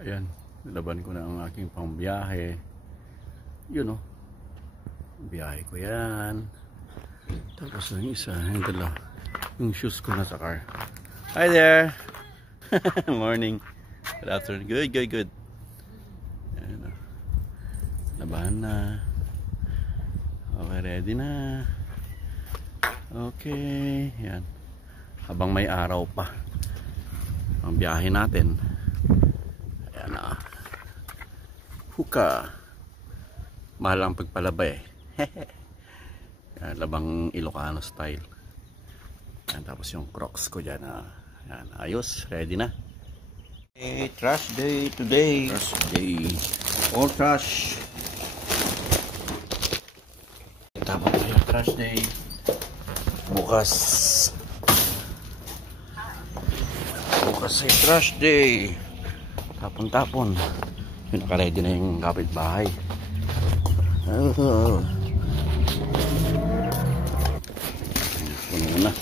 Ayan, nilaban ko na ang aking pangbiyahe. Yun o, biyahe ko yan. Tapos yung isa, yung dala, yung shoes ko na sa car. Hi there! Morning. Good afternoon. Good. Ayan o. Labahan na. Okay, ready na. Okay, yan. Habang may araw pa ang biyahe natin. Ayan na. Huka. Mahal ang pagpalaba eh. Yan, labang Ilocano style. Yan, tapos yung Crocs ko dyan. Yan, ayos, ready na. Hey, trash day today. Trash day. All trash. Tama tayo, trash day. Bukas ay trash day. Tapon-tapon. Yun, naka-ready na yung kapitbahay. Puno na.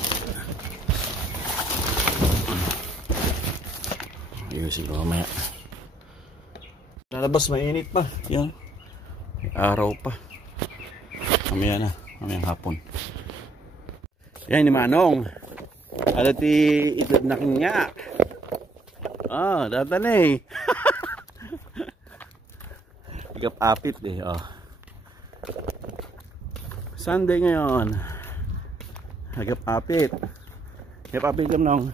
Ayusin ko mamaya. Lalabas, mainit pa. Yan. May araw pa. Mamaya na. Mamayang hapon. Yan ni Manong. Alati itlog na kanya. Datan eh. Higap-apit eh. Sunday ngayon. Higap-apit. Higap-apit kam nong.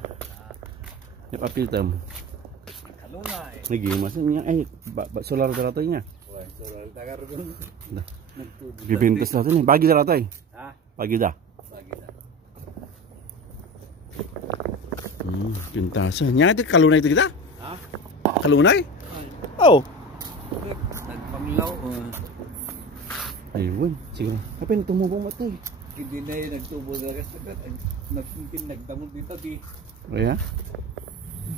Higap-apit kam. Nagimas niya. Ay, solar darato niya. Solar darato. Bibintas natin eh. Bagi darato eh. Bagi da. Pintasan. Yang itu kalunay itu kita? Ha? Kalunay? Oh. Nagpanglaw. Ayun, siguro. Kapag tumubo mo ito eh. Hindi na yung nagtubo na kasi nagtamod dito di. O ya?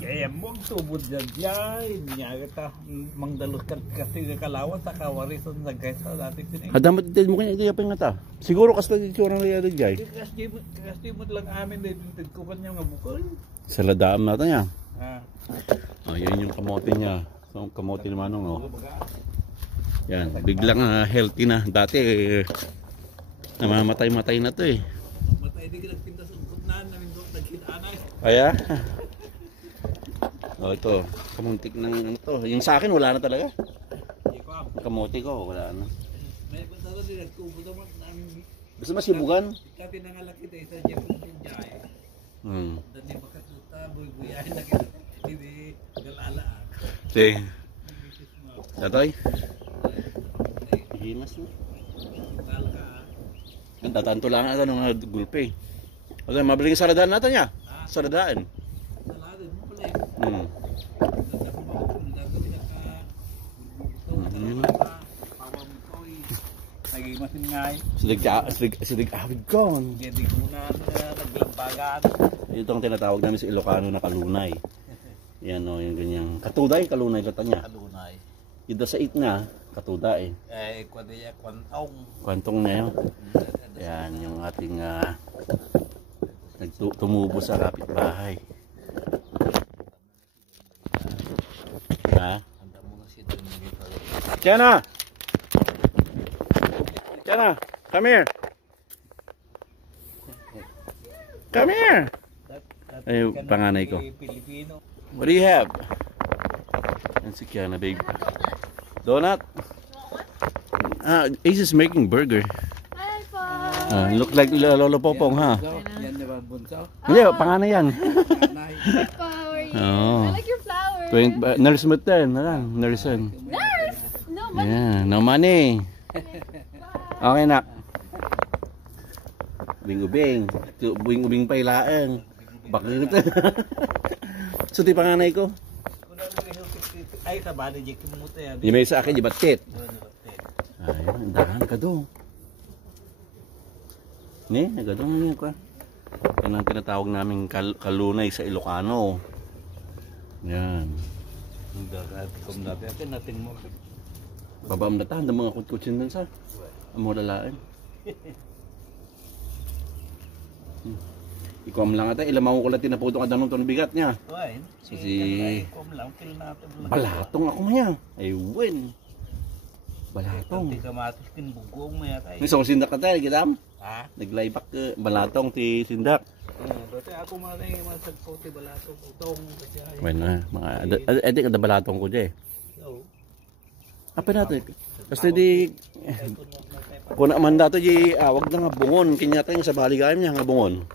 Kaya mo ang tubod dyan dyan. Nyaga ta, mangdalos ka kasi kalawan sa kawarison na guys sa dati sinay. Damat din mo kanya ito yung nga. Siguro kasi ito yung nangyayari dyan. Kasi mo lang amin dahil nagkupan niya nga bukol. Sa ladaam natin niya. Yan yung kamote niya. So, kamote naman nung yan, biglang healthy na. Dati namamatay-matay na to eh. Matay di ka nagpinta sa ukutnaan namin doon nagkitanay. Kaya? Ito, kamuntik ng ito. Yung sa akin wala na talaga. Kamote ko wala na. May pantalo din nagtubo naman namin. Basta masibugan. Dati nangalaki tayo sa Jepun Pinjay. Dati makatuta, buy-buyahin na kita. Hindi galala. Si. Datoy? Hinas mo. Ang tatanto lang natin ng mga gulpe. Okay, mabiling saradaan natin niya. Saradaan. Saladin mo pala eh. Nagimasin nga eh. Silig awid ko. Hindi ko na naglambagan. Ito ang tinatawag namin sa Ilocano na kalunay. Yan o, yung ganyang katuday, kalunay katanya. Kalunay. Yung sa it na, katuday. Kwantong na yun. Yan, yung ating tumubo sa kapitbahay. Ha? Tiana! Tiana, come here! Come here! Ay, panganay ko. What do you have? Yan si Kiana, babe. Donut? Ace is making burger. Hi, Pa! Look like Lolo Popong, ha? Yan na ba bunso? Hindi, panganay yan. Hi, Pa! How are you? I like your flowers. Nurse mo din. Nurse. Nurse! No money. Yeah, no money. Okay, nak. Ubing-ubing. Ubing-ubing pa ilaan. Bakit? So, di panganay ko. Ay, sabali, di kimuta yan. Di may sa akin, di batkit. Ayun, dahan ka doon. Ne, nagadong niya ko. Ito na tinatawag namin kalunay sa Ilocano. Yan. Kung natin mo. Babaam na tahan, mga kutkutsin dun sa. Ang mga lalaan. Ikaw lang ata, ilamaw ko lang tinaputo ka danong itong bigat niya. Why? Si Kom lang, kill natin. Balatong ako maya. Ay, win. Balatong. Hindi ka matis kinbugong mo yata. Isang sindak ka tayo, gitam? Ha? Naglaybak ka. Balatong ti sindak. Dati ako mga masagputi balatong utong. Bueno, mga edi kada balatong ko dyan. So, Apa natin? Kasi di kung naman dato di wag na nga bungon kinyata yung sa baligayam niya nga bungon.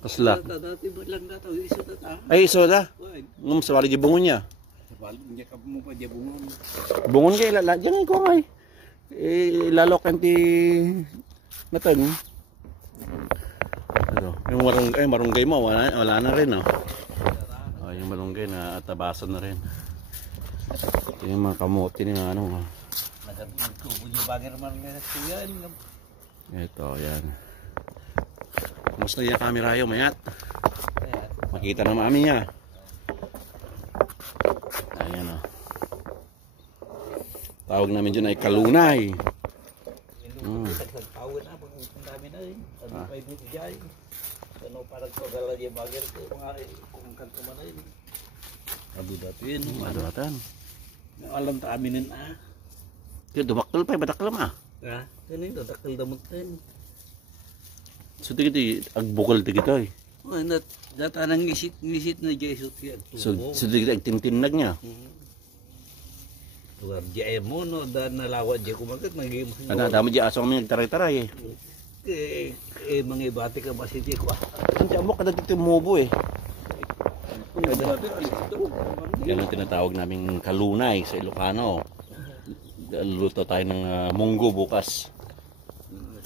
Kasla. dati ba lang dato iso ta. Ay iso da. Ngum sa balig bungon niya. Balik niya ka mo pa diya bungon. Bungon kay lalagyan ko ngay. Lalokan ti natan. Ano, yung marunggay mo wala na rin no. Oh, yung marunggay na tabasan na rin. Yung mga kamote ni ano. Nagtubo niya bagay naman nga yan. Ito, yan. Kumusta yung camera yun, mayat? Makita na mami niya. Ayan o. Tawag namin dyan ay kalunay. Tawag na, ang dami na eh. Ano pa yung bigay? Ano parang kagala niya bagay ko, mga kumangkan ko man na yun. Ado dati yun. Ado atan. Alam ta aminin ah. Kaya dubakal pa, badakal ma. Ha? Kanin to, dakal damot din. So, tigiti, agbukal tigito eh. Data nang nisit na jesut yan. So, tigiti, agtintinag niya. Tuwag jaya mo no, dahil nalawad jaya kumagat, naging mo. Ano, dami dyan asong mga taray-taray eh. Mga ibati ka ba si Jeko ah? Ang dyan mo, kada titumubo eh. Yan ang tinatawag naming kalunay sa Ilocano. Luto tayo ng munggo bukas.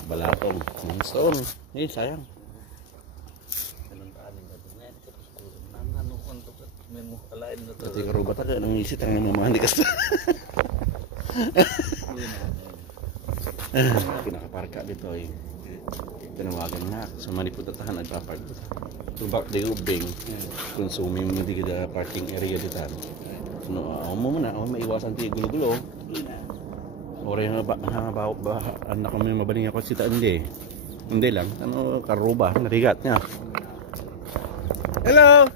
Balatong. Stone. Eh, sayang. Pati karubat ako. Nang isit ang mga handikas. Pinakaparka dito eh. Tinawagan nga. Sa maniputatahan nagpapark dito. Tubak di ubing. Consuming mo di ka parking area dito. No, ako mo muna. Ako maiwasan tayo gulo-gulo. Oray nga ba anak kami mabaling ako sita hindi. Hindi lang. Ano karuba, narigat niya. Hello.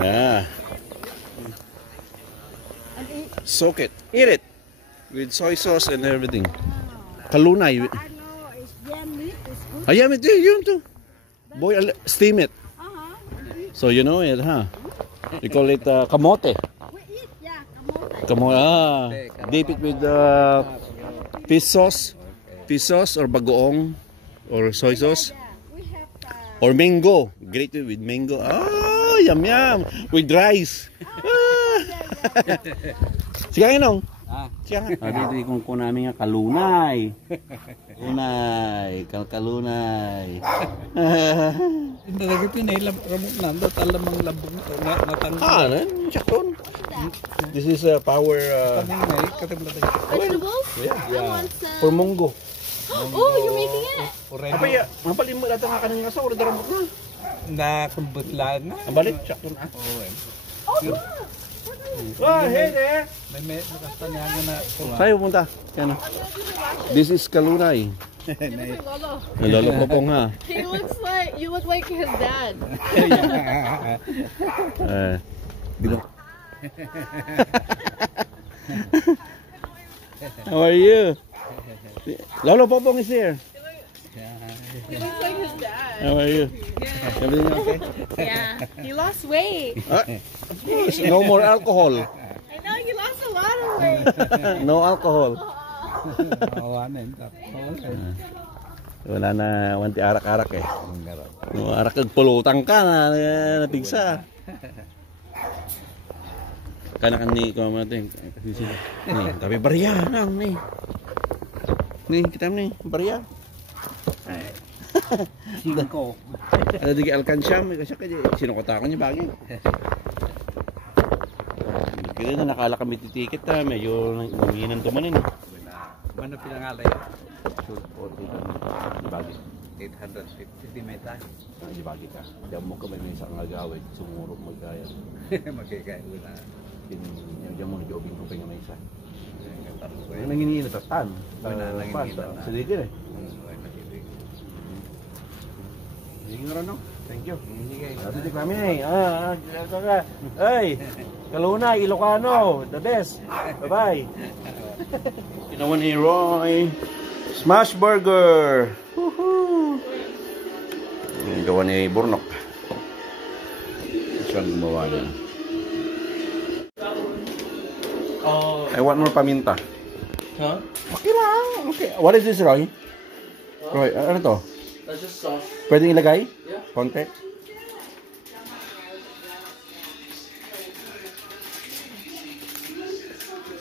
Yeah. Soak it. Eat it. With soy sauce and everything. Kalunay. I know, it's yam meat, it's good. Ayam it. Yun to. Boil, steam it. So you know it, huh? We call it kamote. We eat, yeah, kamote. Dip it with fish sauce or bagoong or soy sauce Yeah, we have or mango. Grate it with mango. Ah, yum yum. With rice. Sige nong. Sige nga. Dito kung namin nga kalunay. Kalunay. Hindi lagi pinailam ramot nando talamang labong to natang. Chakon. This is power vegetables. yeah. For munggo. Oh, you're making it. Apa ya? Mapalim mo dato nga kanang nga sa ora daramot na. Na kulbot lang na. Ang balik chakon ah. Oh, wow. Oh, hey there. May nakasta niya na. Sa'yo punta. Yan. This is kalunay. Lolo. Lolo ko pong ha. You look like his dad. Bilo. How are you? Lolo Popong is here. He looks like his dad. How are you? Everything okay? Yeah. He lost weight. Of course, no more alcohol. I know he lost a lot of weight. No alcohol. Wala na wanti arak-arak eh. No, arak nagpulutang ka na napigsa. Kana ni ko natin. Ni, tapi barya nang ni. Ni kita ni barya. Singko. Ada di Alcansiam kasi kaya sinukotakan niya bagay. Kita na nakala kami titikit ta, medyo umiinan tumanin. Mana pinangalay? Di bagay. 850 di meta. Di bagay ka. Diyan mo kami may isang agawin, sumurok magkaya. Magkikaya na. Diyan mo na jogging ko pa nga may isa. Ang nangingiinit at tan. Sige din eh. Sige nga rin, no? Thank you. Sige kami eh. Hey! Kaluna, Ilocano. The best. Bye-bye. Ginawa ni Roy. Smash Burger. Woohoo! Gawa ni Burnok. Siyang gumawa niya. I want more paminta. Huh? Okay lang. Okay. What is this, Roy? Roy, ano to? That's just sauce. Pwedeng ilagay? Yeah. Konti?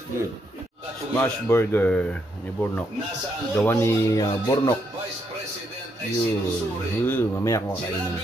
Good. Smash Burger ni Burnok. Gawa ni Burnok. Yun. Mamaya ko kainin.